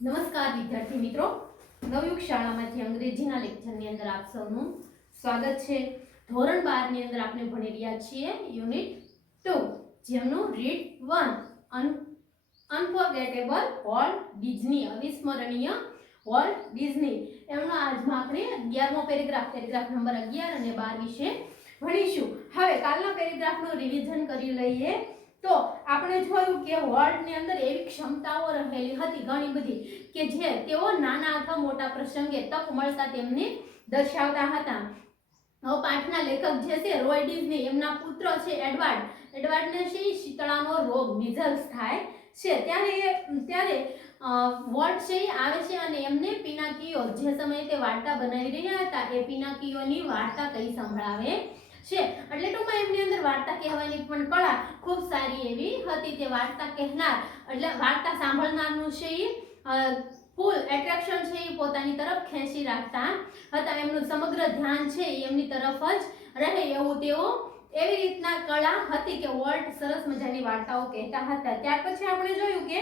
નમસ્કાર વિદ્યાર્થી મિત્રો, નવયુગ શાળામાંથી અંગ્રેજીના લેક્ચરની અંદર આપ સૌનું સ્વાગત છે। ધોરણ 12 ની અંદર આપણે ભણી રહ્યા છીએ યુનિટ 2, જેમનું રીડ 1 અનફોરગેટેબલ વોલ્ટ ડિઝની, અવિસ્મરણીય વોલ્ટ ડિઝની, એમનો આજમાં આપણે 11મો પેરેગ્રાફ નંબર 11 અને 12 વિશે ભણીશું। હવે કાલના પેરેગ્રાફનું રિવિઝન કરી લઈએ તો આપણે જોયું કે વોલ્ટની અંદર એવી ક્ષમતાઓ રહેલી હતી ઘણી બધી કે જે તેઓ નાના અથવા મોટા પ્રસંગે તક મળતા તેમને દર્શાવતા હતા। હવે પાઠના લેખક જે છે રોય ડિઝની, એમના પુત્ર છે એડવાર્ડને શીતળાનો રોગ મિઝલ્સ થાય છે, ત્યારે વોલ્ટ છે આવે છે અને એમને પિનાકીઓ, જે સમયે તે વાર્તા બનાવી રહ્યા હતા એ પિનાકીઓની વાર્તા કહી સંભળાવે છે। એટલે ટૂંકમાં એમની અંદર વાર્તા કહેવાની પણ કળા ખૂબ સારી એવી હતી। તે વાર્તા કહેનાર એટલે વાર્તા સાંભળનારનું છે ફૂલ એટ્રેક્શન છે એ પોતાની તરફ ખેંચી રાખતા હતા। એમનું સમગ્ર ધ્યાન છે એમની તરફ જ રહે એવું તેઓ એવી રીતના કળા હતી કે વોલ્ટ સરસ મજાની વાર્તાઓ કહેતા હતા। ત્યાર પછી આપણે જોયું કે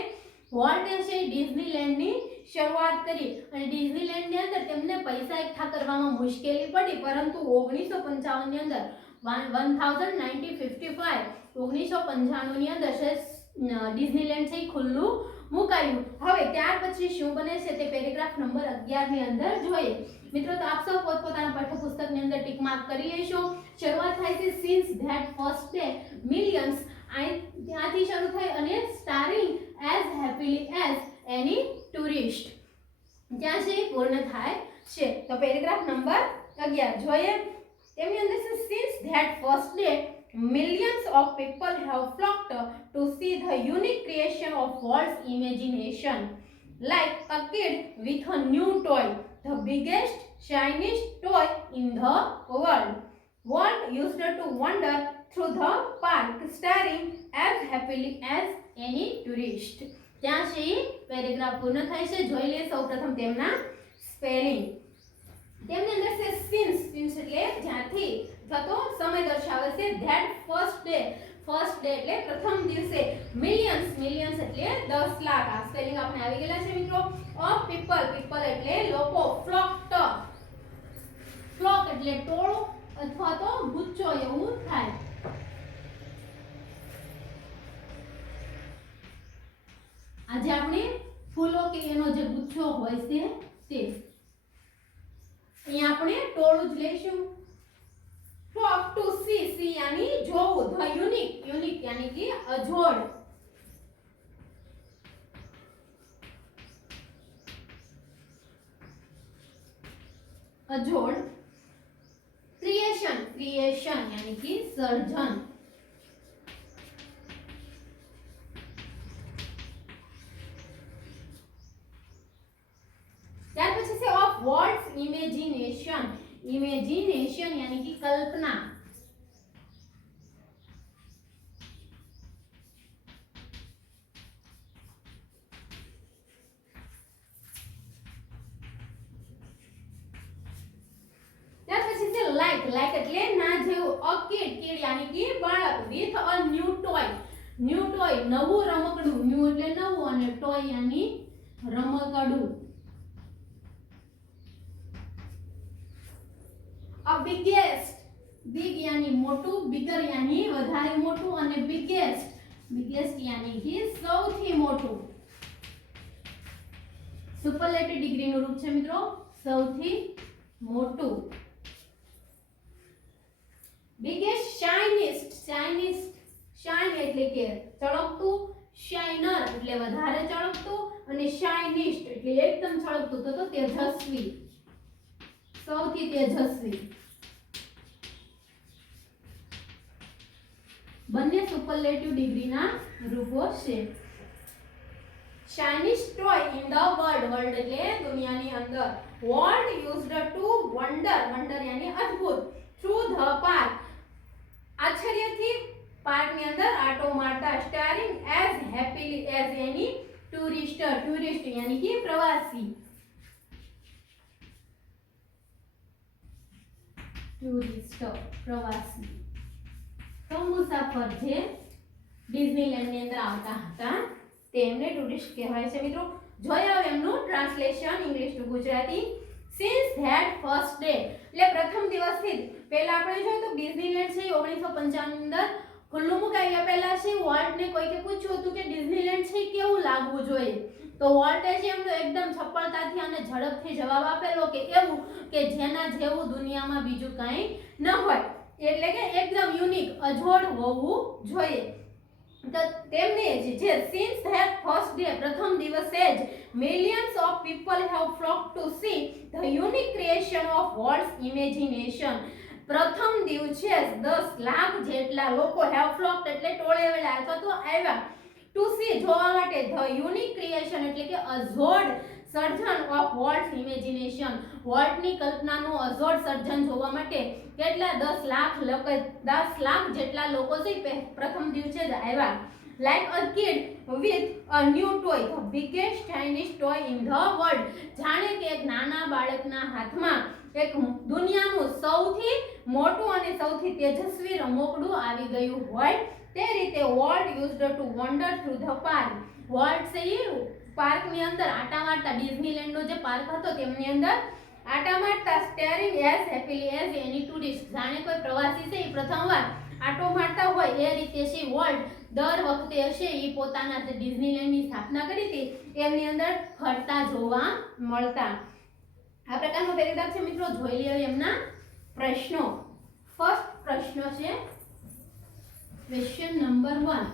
વોલ્ટે છે ડિઝનીલેન્ડની શરૂઆત કરી અને ડિઝનીલેન્ડની અંદર તેમને પૈસા એકઠા કરવામાં મુશ્કેલી પડી, પરંતુ 1955 ની અંદર 1955 ની અંદર ડિઝનીલેન્ડ છે ખુલ્લું મુકાયું। હવે ત્યાર પછી શું બને છે તે પેરેગ્રાફ નંબર 11 ની અંદર જોઈએ। મિત્રો, તો આપ સૌ પોતપોતાના પાઠ્યપુસ્તકની અંદર ટિક માર્ક કરી લેશો। શરૂઆત થાય છે since that first day millions, ત્યાંથી શરૂ થઈ અને સ્ટારિંગ એઝ હેપીલી એઝ એની ટુરિસ્ટ, ત્યાં છે પૂર્ણ થાય છે। તો પેરેગ્રાફ નંબર 11 જોઈએ। તેમની અંદર છે since that first day millions of people have flocked to see the unique creation of Walt's imagination. Like a kid with a new toy, the biggest, shiniest toy in the world. Walt used to wander through the park, staring as happily as any tourist. ત્યાં છે paragraph પૂર્ણ થાય છે। જોઈ લે સૌપ્રથમ તેમના spelling. તેમની અંદર છે સિન્સ એટલે જ્યાંથી થતો સમય દર્શાવે છે। ધેટ ફર્સ્ટ ડે એટલે પ્રથમ દિવસે। મિલિયન્સ એટલે 10 લાખ, આ સ્પેલિંગ આપણે આવી ગયેલા છે મિત્રો। ઓફ પીપલ એટલે લોકો। ફ્લોક એટલે ટોળું અથવા તો ગુચ્છો એવું થાય। આજે આપણે ફૂલો કે એનો જે ગુચ્છો હોય છે તે અહીંયા આપણે ટોળું જ લઈશું। flock to see यानी જોવું, the unique यानी कि અજોડ, creation यानी कि સર્જન। ત્યાર પછી છે of Walt's imagination यानी कि कल्पना। ત્યાર પછી છે like એટલે ના જેવું। a kid यानी कि બાળક with a new toy નવું રમકડું, new એટલે નવું અને toy यानी રમકડું। a biggest, big यानी मोटू, bigger यानी વધારે મોટું અને biggest यानी कि સૌથી મોટું। સુપરલેટિવ ડિગ્રીનું રૂપ છે મિત્રો, સૌથી મોટું। biggest, shine એટલે કે ચળકતું, શાઇનર એટલે વધારે ચળકતું અને શાઇનિસ્ટ એટલે એકદમ ચળકતું તો તેજસ્વી, સૌથી તેજસ્વી। બંને સુપરલેટિવ ડિગ્રીના રૂપો છે। શાઇનિસ્ટ ટોય ઇન ધ વર્લ્ડ એટલે દુનિયાની અંદર। વોલ્ટ યુઝડ ટુ વન્ડર यानी અદ્ભુત, થ્રુ ધ પાર્ક આશ્ચર્યથી પાર્કની અંદર આટો મારતા, સ્ટારિંગ એઝ હેપીલી એઝ એની ટુરિસ્ટ यानी कि પ્રવાસી। પ્રવાસી તો મુસાફર જે ડિઝનીલેન્ડ ની અંદર આવતા હતા તેમને ટુરિસ્ટ કહેવાય છે મિત્રો। જોયા એમનું translation English two Gujarati. Since that first day એટલે પ્રથમ દિવસથી પહેલા આપણે જોઈએ તો ડિઝનીલેન્ડ છે 1955 ની અંદર ખુલ્લું મુકાયા પહેલા છે વોલ્ટને કોઈકે પૂછ્યું હતું કે ડિઝનીલેન્ડ છે કેવું લાગવું જોઈએ, તો વોલ્ટે છે એમનો એકદમ સફળતાથી અને ઝડપથી જવાબ આપેલો કે એવું કે જેના જેવું દુનિયામાં બીજું કાંઈ ન હોય, એટલે કે એકદમ યુનિક અજોડ હોવું જોઈએ. તો તેમની જે સિન્સ ધેટ ફર્સ્ટ ડે પ્રથમ દિવસે જ millions of people have flock to see the unique creation of Walt's imagination. પ્રથમ દિવસે 10 લાખ જેટલા લોકો હેવ ફ્લોક એટલે ટોળે વેળા અથવા તો આવ્યા ટુ સી જોવા માટે ધ યુનિક ક્રિએશન એટલે કે અજોડ સર્જન ઓફ વોલ્ટ્સ ઇમેજિનેશન. વોલ્ટની કલ્પનાનું અજોડ સર્જન જોવા માટે કેટલા 10 લાખ લોકો 10 લાખ જેટલા લોકો છે પ્રથમ દિવસે જ આવ્યા. Like a kid with a new toy the biggest Chinese toy in the world. જાણે કે એક નાના બાળકના હાથમાં એક દુનિયાનું સૌથી મોટું અને સૌથી તેજસ્વી રમકડું આવી ગયું હોય તે રીતે volt used to wonder through the park. Volt છે પાર્કની અંદર આટા મારતા, ડિઝનીલેન્ડનો જે પાર્ક હતો તેમની અંદર આટા મારતા સ્ટેરિંગ એઝ હેપીલી એઝ એની ટુરિસ્ટ. જાણે કોઈ પ્રવાસી છે એ પ્રથમવાર આટો મારતા હોય એ રીતે છે વોલ્ટ દર વખતે હશે એ પોતાના જે ડિઝનીલેન્ડની સ્થાપના કરી હતી એમની અંદર ફરતા જોવા મળતા. આ પ્રકારનો પેરેગ્રાફ છે મિત્રો. જોઈ લઈએ એમના પ્રશ્નો. ફર્સ્ટ પ્રશ્ન છે question number 1.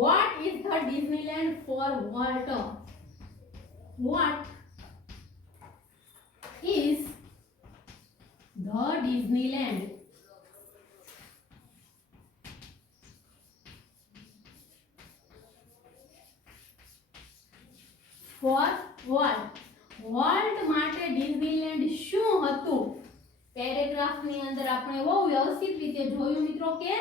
What is the Disneyland for Walt? What is the Disneyland for Walt? Volt માટે ડિઝનીલેન્ડ શું હતું? પેરેગ્રાફની અંદર આપણે બહુ વ્યવસ્થિત રીતે જોયું મિત્રો કે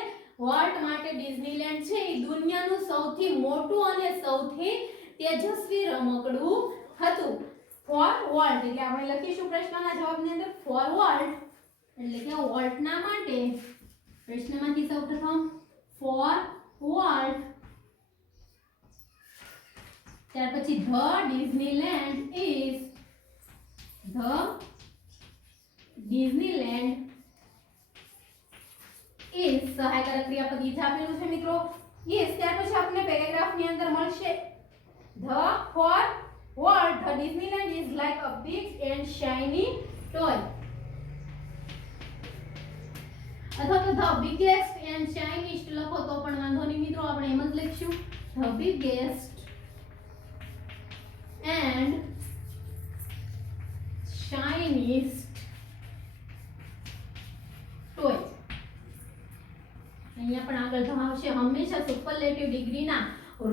વોલ્ટ માટે ડિઝનીલેન્ડ છે એ દુનિયાનું સૌથી મોટું અને સૌથી તેજસ્વી રમકડું હતું. ફોર વોલ્ટ એટલે આપણે લખીશું પ્રશ્નના જવાબની અંદર ફોર વોલ્ટ એટલે કે વોલ્ટના માટે. પ્રશ્નમાંથી સૌપ્રથમ ફોર વોલ્ટ, ત્યાર પછી ધ ડિઝનીલેન્ડ ઇઝ સહાયકારક ક્રિયાપદ ઈજ આપેલું છે મિત્રો. ઇઝ ત્યાર પછી આપણે પેરેગ્રાફની અંદર મળશે the for Walt the Disneyland is like a big and shiny toy, અથવા તો ધ બિગેસ્ટ એન્ડ શાઇનીસ્ટ લખો તો પણ વાંધો નહીં મિત્રો. આપણે એમ જ લખીશું ધ બિગેસ્ટ એન્ડ શાઇનીસ્ટ ટોય. અહીંયા પણ આગળ ધ આવશે. હંમેશા સુપરલેટિવ ડિગ્રીના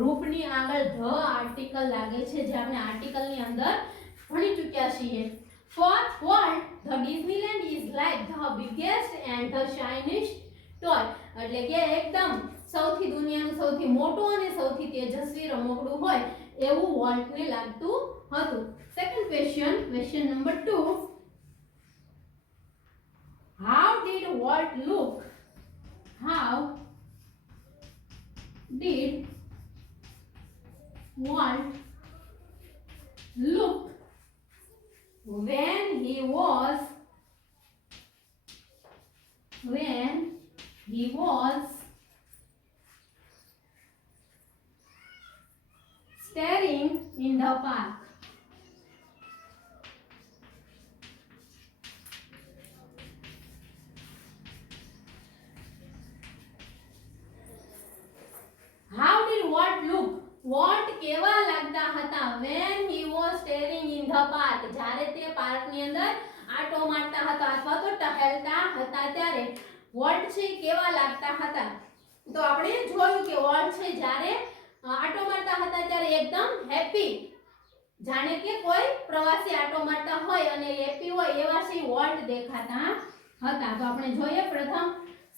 રૂપની આગળ ધ આર્ટિકલ લાગે છે જે આપણે આર્ટિકલની અંદર ભણી ચૂક્યા છીએ. For Walt the Disneyland is like the biggest and the shiniest toy એટલે કે એકદમ સૌથી દુનિયાનું સૌથી મોટું અને સૌથી તેજસ્વી રમકડું હોય એવું વોલ્ટને લાગતું હતું. Second question number 2. How did Walt look? How did Walt look when he was staring in the park? How did Walt look? Volt કેવા લાગતા હતા when he was staring in the park? જ્યારે તે પાર્કની અંદર આટો મારતા હતા અથવા તો ટહેલતા હતા ત્યારે વોલ્ટ છે કેવા લાગતા હતા? તો આપણે જોયું કે વોલ્ટ છે જ્યારે આટો મારતા હતા ત્યારે એકદમ હેપી, જાણે કે કોઈ પ્રવાસી આટો મારતા હોય અને હેપી હોય એવા છે વોલ્ટ દેખાતા હતા. તો આપણે જોઈએ પ્રથમ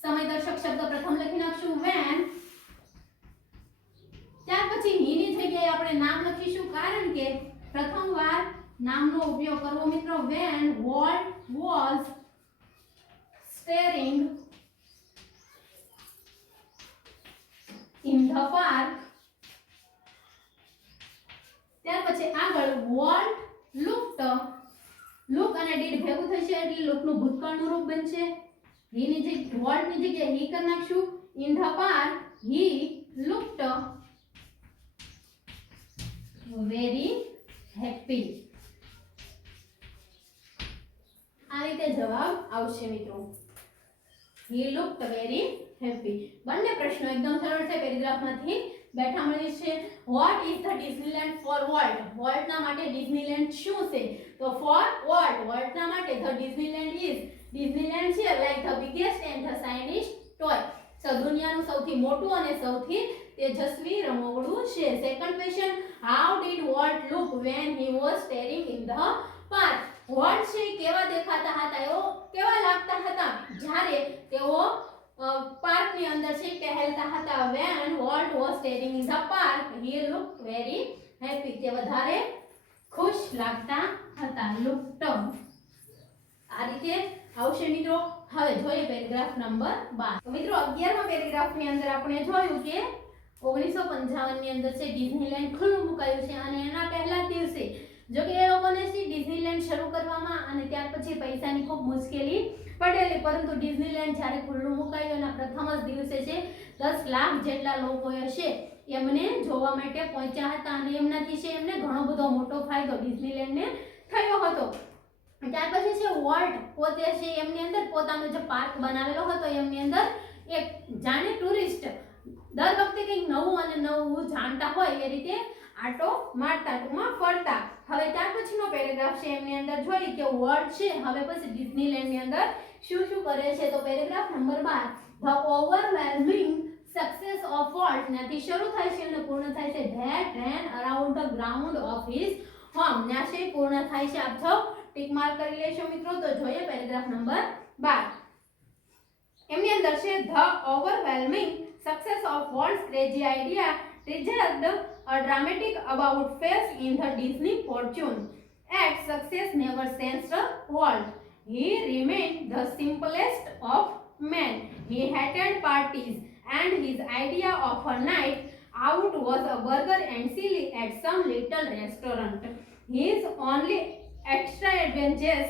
સમયદર્શક શબ્દ પ્રથમ લખી નાખશું when. ત્યાર પછી ની જગ્યાએ આપણે નામ લખીશું કારણ કે પ્રથમવાર નામનો ઉપયોગ કરવો મિત્રો. when Walt was staring in the park એટલે લોકનું ભૂતકાળનું રૂપ બનશે. he ની જગ્યાએ what ની જગ્યાએ he કરી નાખશું. in the park he looked very happy. આ રીતે જવાબ આવશે મિત્રો. he looked very happy. બંને પ્રશ્નો એકદમ સરળ છે, પેરેગ્રાફમાંથી બેઠા મળી છે. what is the Disneyland for Walt? Walt ના માટે ડિઝનીલેન્ડ શું છે? તો for Walt, Walt ના માટે the Disneyland is, Disneyland છે like the biggest and the shiniest toy. દુનિયાનું સૌથી મોટું અને સૌથી તેજસ્વી રમકડું છે. Second question, how did Walt look when he was staring in the park? Volt છે કેવા દેખાતા હતા, એવો કેવા લાગતા હતા જ્યારે તેઓ પાર્કની અંદર છે ટહેલતા હતા. when Walt was staring in the park he looked very happy. તે વધારે ખુશ લાગતા હતા. looked. આ રીતે આવશે મિત્રો. હવે જોઈએ પેરેગ્રાફ નંબર 12. તો મિત્રો 11મા પેરેગ્રાફની અંદર આપણે જોયું કે 1955 ની અંદર છે ડિઝનીલેન્ડ ખુલ્લું મુકાયું છે અને એના પહેલા દિવસે જો કે એ લોકોને છે ડિઝનીલેન્ડ શરૂ કરવામાં અને ત્યાર પછી પૈસાની ખૂબ મુશ્કેલી પડેલી, પરંતુ ડિઝનીલેન્ડ જ્યારે ખુલ્લું મુકાયું એના પ્રથમ જ દિવસે છે 10 લાખ જેટલા લોકો છે એમને જોવા માટે પહોંચ્યા હતા અને એમનાથી છે એમને ઘણો બધો મોટો ફાયદો ડિઝનીલેન્ડને થયો હતો. ત્યાર પછી છે વોલ્ટ પોતે છે એમની અંદર પોતાનો જે પાર્ક બનાવેલો હતો એમની અંદર એક જાણે ટુરિસ્ટ દર વખતે કંઈક નવું અને નવું જાણતા હોય એ રીતે આટો મારતા ટૂંકમાં ફરતા. હવે ત્યાર પછીનો પેરેગ્રાફ છે એમની અંદર જોઈએ કે વોલ્ટ છે હવે પછી ડિઝનીલેન્ડની અંદર શું શું કરે છે. તો paragraph number 12, the overwhelming success of Walt નાથી શરૂ થાય છે અને પૂર્ણ થાય છે that ran around the ground of his home. ના છે પૂર્ણ થાય છે. આપ સૌ ટિક માર્ક કરી લેશો મિત્રો. તો જોઈએ પેરેગ્રાફ નંબર 12. એમની અંદર છે the overwhelming success of Walt's crazy idea triggered a dramatic about face in the Disney fortune. At success never changed Walt. He remained the simplest of men. He hated parties and his idea of a night out was a burger and chili at some little restaurant. His only extra adventure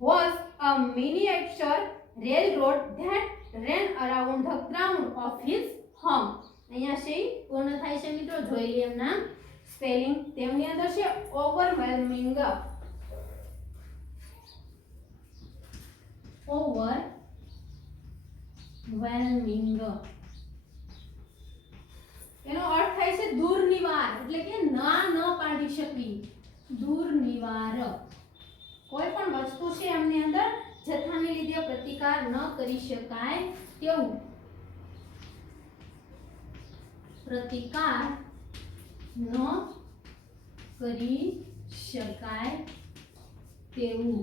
was a miniature railroad that ran around the ground of his home. અહીંયા છે પૂર્ણ થાય છે મિત્રો. જોઈ લઈએ એમના spelling. તેમની અંદર છે ઓવરવેલ્મિંગ, ઓવરવેલ્મિંગ એનો અર્થ થાય છે દૂરનિવાર, એટલે કે ના ન પાડી શકવી. દૂરનિવાર કોઈ પણ વસ્તુ છે એમની અંદર જથ્થાને લીધે પ્રતિકાર ન કરી શકાય તેવું, પ્રતિકાર ન કરી શકાય તેવું.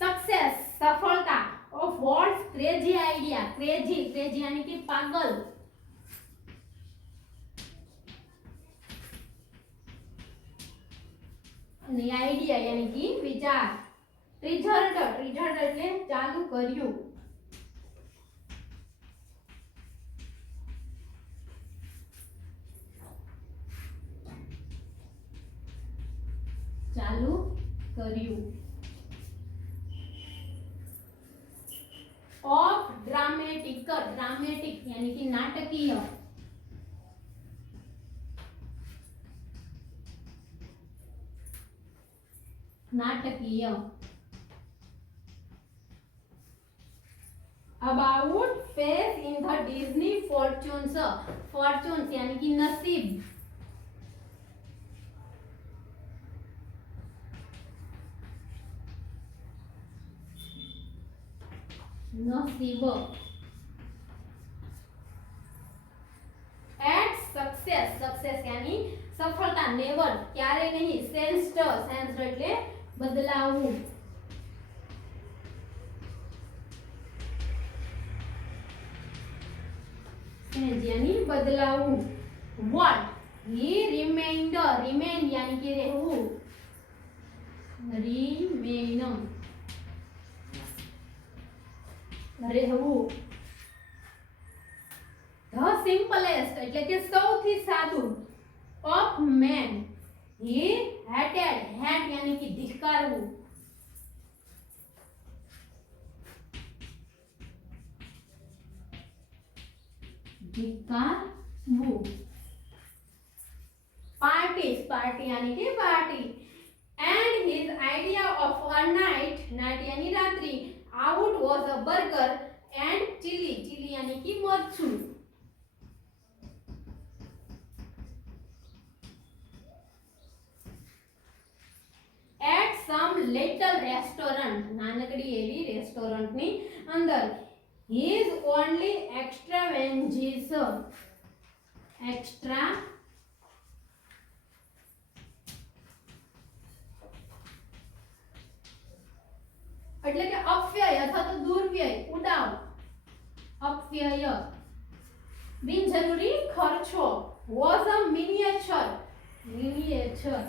सक्सेस सफलता of what's crazy idea. Crazy crazy यानी कि पागल. અને આઈડિયા यानी कि વિચાર. ટ્રિજર્ડ ટ્રિજર્ડ એટલે ચાલુ કર્યું. ચાલુ કર્યું. ऑफ ड्रामेटिक, ड्रामेटिक यानी कि नाटकीय. नाटकीय. About face in the Disney fortunes. Fortunes यानी कि नसीब. नसीब. एट सक्सेस, सक्सेस यानी सफलता. नेवर क्यारे नहीं. सेंस्ड, सेंस्ड એટલે બદલાવું. चेंज यानी बदलाવું. व्हाट ही रिमेन्ड, रिमेन यानी कि रहવું. रिमेन રહેવું. ધ સિમ્પલેસ્ટ એટલે કે સૌથી સાદું. Of man he hated, hate यानी कि धिक्कारવું, धिक्कारવું. parties, party यानी कि party. and his idea of a night, night यानी रात्रि, out was a burger and chili, chili यानी कि मरचू. at some little restaurant, નાનકડી એવી રેસ્ટોરન્ટની અંદર, his only extravagance, extra એટલે કે અપવ્યય અથવા તો દુર્વ્યય, ઉડાવ, અપવ્યય, બિનજરૂરી ખર્ચો, was a miniature, miniature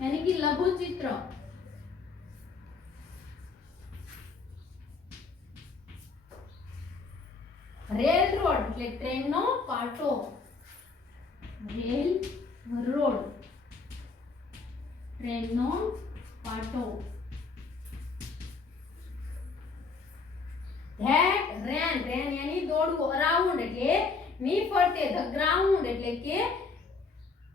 यानी कि लघु चित्र. રેલ રોડ એટલે ટ્રેનનો પાટો, રેલ રોડ, ટ્રેનનો પાટો. that ran, ran यानी દોડવું, અરાઉન્ડ એટલે ની ફરતે, the ground એટલે કે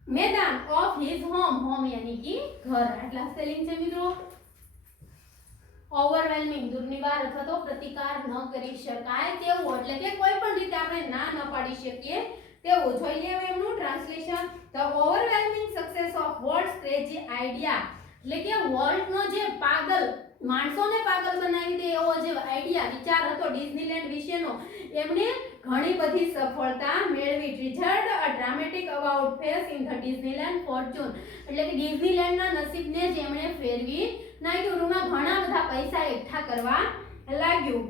मैदान of his home, home यानी कि घर. આટલા સ્પેલિંગ છે મિત્રો. ઓવરવેલ્મિંગ, દુર્નિવાર અથવા તો પ્રતિકાર ન કરી શકાય તેવું, એટલે કે કોઈ પણ રીતે આપણે ના ન પાડી શકીએ તેવું. જોઈએ એમનું translation. The overwhelming success of Walt's crazy idea, એટલે કે વોલ્ટનો જે પાગલ, માણસોને પાગલ બનાવી દે એવો જે આઈડિયા, વિચાર હતો ડિઝનીલેન્ડ વિશેનો, એમને ઘણી બધી સફળતા મેળવી. Triggered a dramatic about face in the Disneyland fortune, એટલે કે ડિઝનીલેન્ડના નસીબને જ એમણે ફેરવી નાખ્યું. રૂમાં ઘણા બધા પૈસા એકઠા કરવા લાગ્યું.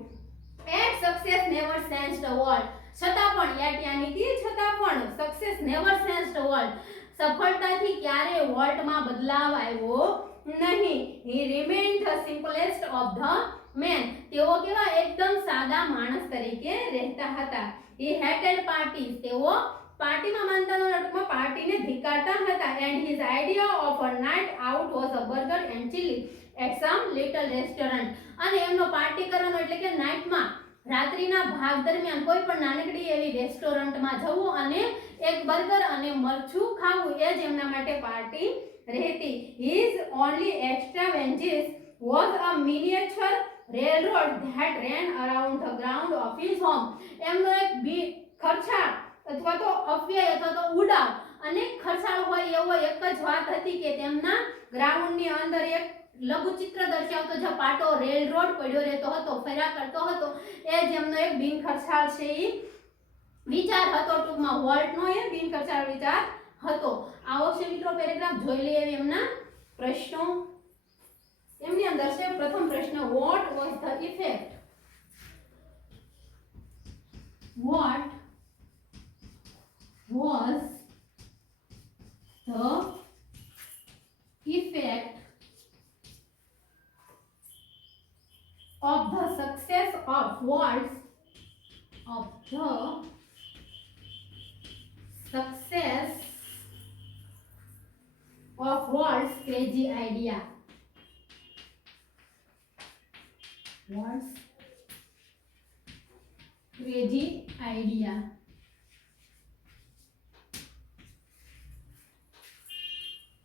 At success never sensed a world, છતાં પણ, એટ યાની કે છતાં પણ, success never sensed a world, સફળતાથી ક્યારે વોલ્ટમાં બદલાવ આવ્યો નહીં. He remained the simplest of the men, તેઓ કેવા એકદમ સાદા માણસ તરીકે રહેતા હતા. હી હેટેડ પાર્ટીઝ, તેઓ પાર્ટીમાં માનતા નહોતા, પાર્ટીને ધિક્કારતા હતા. And his idea of a night out was a burger and chili at some little restaurant, અને એમનો પાર્ટી કરવાનો એટલે કે નાઇટમાં, રાત્રિના ભાગ દરમિયાન કોઈ પણ નાનકડી એવી રેસ્ટોરન્ટમાં જવું અને એક બર્ગર અને મરચું ખાવું, એ જ એમના માટે પાર્ટી રહેતી. His only extravagance was a miniature railroad that ran around the ground of his home, એમનો એક ખર્ચાળ અથવા તો અવ્યય અથવા તો ઉડાવ અને ખર્ચાળ હોય એવો એક જ વાત હતી કે તેમના ગ્રાઉન્ડની અંદર એક લઘુચિત્ર દર્શાવતો જે પાટો, રેલ રોડ પડ્યો રહેતો હતો, ફર્યા કરતો હતો, એ જ એમનો એક બિન ખર્ચાળ છે એ વિચાર હતો. ટૂંકમાં વોલ્ટનો એ બિન ખર્ચાળ વિચાર હતો. આવો છે મિત્રો પેરેગ્રાફ. જોઈ લઈએ એમના પ્રશ્નો. એમની અંદર છે પ્રથમ પ્રશ્ન, what was the effect, what was the effect of the success of Walt's, of the success of Walt's crazy idea, Walt's crazy idea.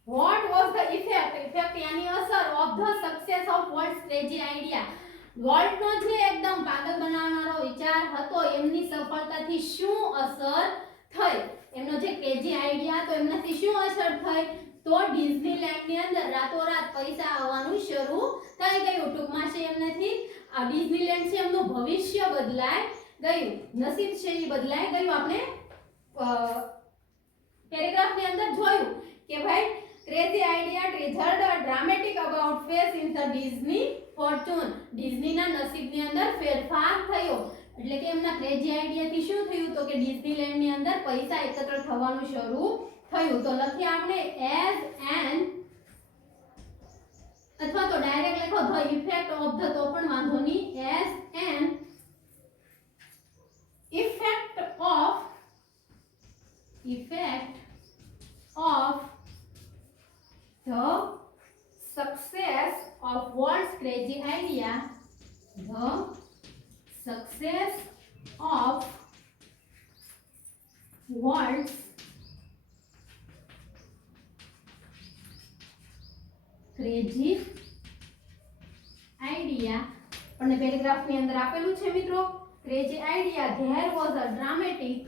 What was the effect? Effect यानी असर of the success of Walt's crazy idea. વોલ્ટનો જે એકદમ પાગલ બનાવનારો વિચાર હતો, એમની સફળતાથી શું અસર થઈ? એમનો જે ક્રેઝી આઈડિયા હતો, એમનાથી શું અસર થઈ? તો ડિઝનીલેન્ડની અંદર રાતોરાત પૈસા આવવાનું શરૂ થઈ ગયું. ટૂંકમાં છે એમનાથી આ ડિઝનીલેન્ડ છે એમનું ભવિષ્ય બદલાઈ ગયું, નસીબ છે એ બદલાઈ ગયું. આપણે પેરેગ્રાફની અંદર જોયું કે ભાઈ crazy idea triggered a dramatic about face in the Disney fortune, ડિઝનીના નસીબની અંદર ફેરફાર થયો. એટલે કે એમના ક્રેઝી આઈડિયાથી શું થયું? તો કે ડિઝનીલેન્ડની અંદર પૈસા એકત્ર થવાનું શરૂ થયું. તો લખીએ આપણે એઝ એન, અથવા તો ડાયરેક્ટ લખો ધ ઇફેક્ટ ઓફ ધ, તો પણ વાંધો નહીં. As an effect of crazy idea, the success of Walt's crazy idea. અને પેરેગ્રાફ ની અંદર આપેલું છે મિત્રો crazy idea, there was a dramatic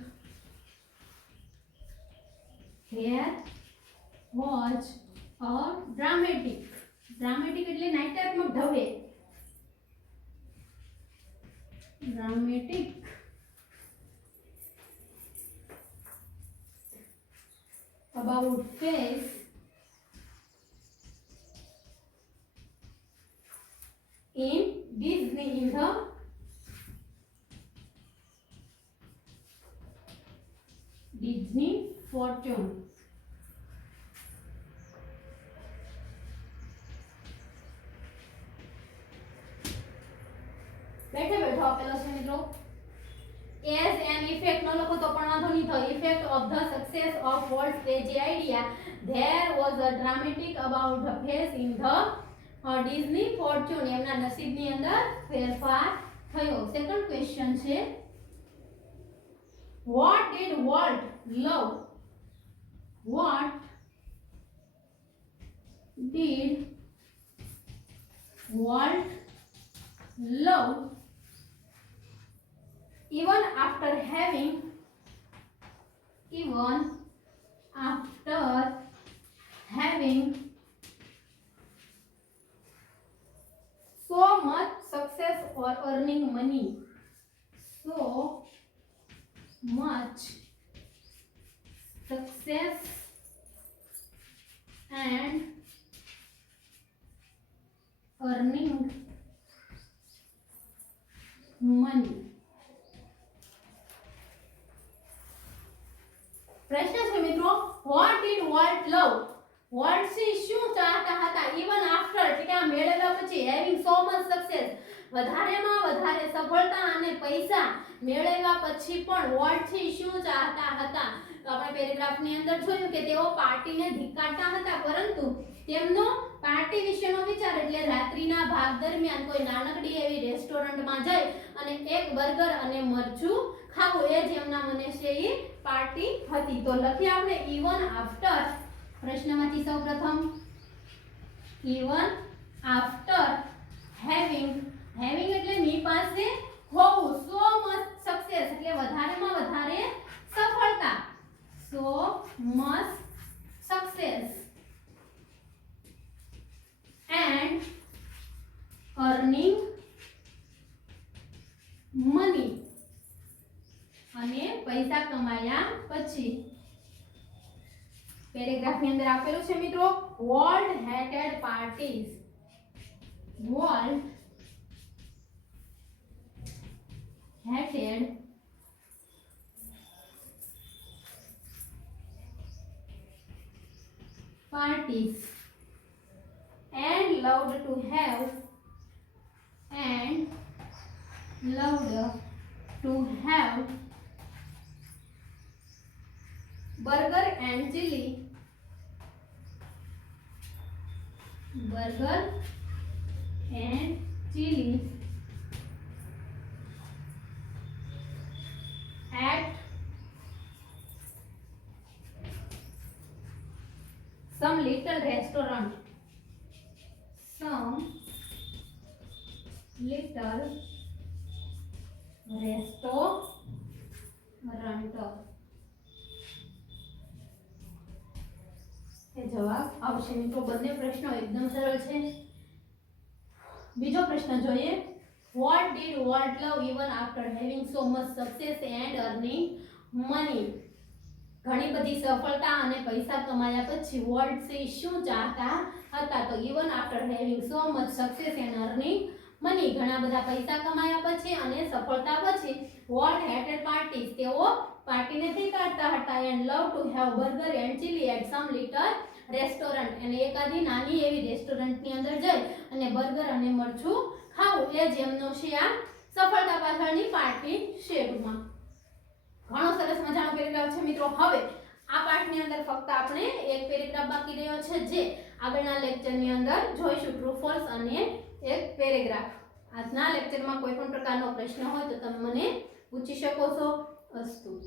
એટલે નાટ્યાત્મક ઢબે dramatic about face in Disney in the Disney fortune. बैठे बैठो આપેલો છે મિત્રો as an effect ન લખો તો પણ વાંધો નહીં થાય effect of the success of Walt's crazy idea there was a dramatic about the face in the Disney fortune. એમના નસીબની અંદર ફેરફાર થયો. સેકન્ડ ક્વેશ્ચન છે what did Walt love? What did Walt love even after having so much success or earning money? So much success and earning money. પ્રશ્ન છે મિત્રો what did Walt love? Walt શું ચાહતા હતા even after એટલે કે મેળવ્યા પછી having so much success વધારેમાં વધારે સફળતા અને પૈસા મેળવ્યા પછી પણ વોલ્ટ શું ચાહતા હતા? તો આપણે પેરેગ્રાફની અંદર જોયું કે તેઓ પાર્ટીને ધિક્કારતા હતા પરંતુ તેમનો પાર્ટી વિશેનો વિચાર એટલે રાત્રિના ભાગ દરમિયાન કોઈ નાનકડી એવી રેસ્ટોરન્ટમાં જઈ અને એક બર્ગર અને મરચું ખાવું એ જ એમના મને છે એ પાર્ટી હતી. તો લખીએ આપણે even after પ્રશ્નમાંથી સૌપ્રથમ even after having એટલે ની પાસે હોવું so much success એટલે વધારેમાં વધારે સફળતા so much success and earning money અને પૈસા કમાયા પછી પેરેગ્રાફની અંદર આપેલું છે મિત્રો Walt hated parties. Walt hated parties and loved to have burger and chili at some little restaurant. એ જવાબ આવશે મિત્રો. બંને પ્રશ્નો એકદમ સરળ છે. બીજો પ્રશ્ન જોઈએ what did Walt love even after having so much success and earning money? ઘણી બધી સફળતા અને પૈસા કમાયા પછી વોલ્ટ શું ચાહતા હતા? તો even after having so much success and earning money ઘણા બધા પૈસા કમાયા પછી અને સફળતા પછી Walt hated parties તેઓ પાર્ટીને ધિક્કારતા હતા and love to have burger and chili at some little restaurant અને એકાદી નાની એવી રેસ્ટોરન્ટની અંદર જઈ અને બર્ગર અને મરચું ખાવું એ જ એમનો છે આ સફળતા પાછળની પાર્ટી શેડમાં. ઘણો સરસ મજાનો પેરેગ્રાફ છે મિત્રો. હવે આ પાઠની અંદર ફક્ત આપણે એક પેરેગ્રાફ બાકી રહ્યો છે જે આગળના લેક્ચરની અંદર જોઈશું ટ્રુ ફોલ્સ અને એક પેરેગ્રાફ. આજના લેક્ચરમાં કોઈ પણ પ્રકારનો પ્રશ્ન હોય તો તમે મને પૂછી શકો છો. અસ્તુ.